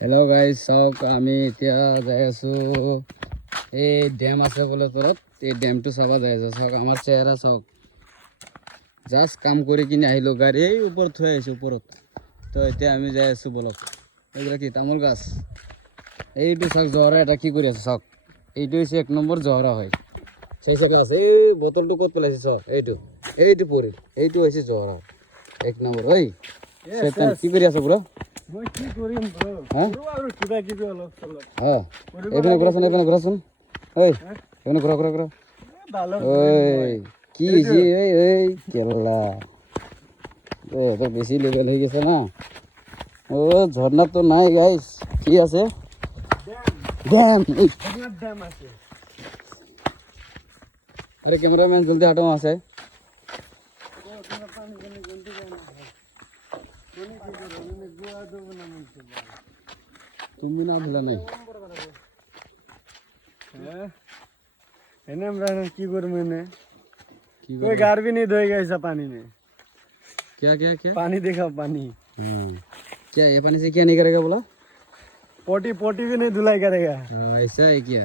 Hello' guys, চাওক আমি এতিয়া যাই আছোঁ এই ডেম আছে বোলে তলত, এই ডেমটো চাব যাই আছোঁ। চাওক আমাৰ চেহেৰা চাওক, জাষ্ট কাম কৰি কিনে আহিলোঁ, গাড়ী এই ওপৰত থৈ আহিছোঁ ওপৰত। তো এতিয়া আমি যাই আছোঁ বলক। এইবিলাক কি তামোল গাছ, এইটো চাওক জহৰা এটা কি কৰি আছে চাওক, এইটো হৈছে 1 নম্বৰ জহৰা হয়। চাইছে গাছ, এই বটলটো ক'ত পেলাইছে চাওক, এইটো পৰিল, এইটো হৈছে জহৰা 1 নম্বৰ। ঐ চেতন কি কৰি আছ ব্ৰ? মই কি কৰিম ব্ৰ? আৰু কিবা কিবি অলপ চলপ এইপিনে ঘূৰাচোন, এইপিনে ঘূৰাচোন, ঐ এইপিনে ঘূৰা। ঐ কি হৈছে এই কেলা, তো বেছি লেভেল হৈ গৈছে না। ঝর্ণা তো নাই গাইস, কি আছে ড্যাম। ড্যাম আছে। আরে ক্যামেরাম্যান জলদি হাঁটো আছে। তুমি না ভুলা নাই की करूं मैंने कोई गार भी नहीं धोएगा ऐसा पानी में। क्या पानी देखा पानी। क्या ये पानी से क्या नहीं करेगा बोला? पोटी भी नहीं धुलाई करेगा। ऐसा है क्या?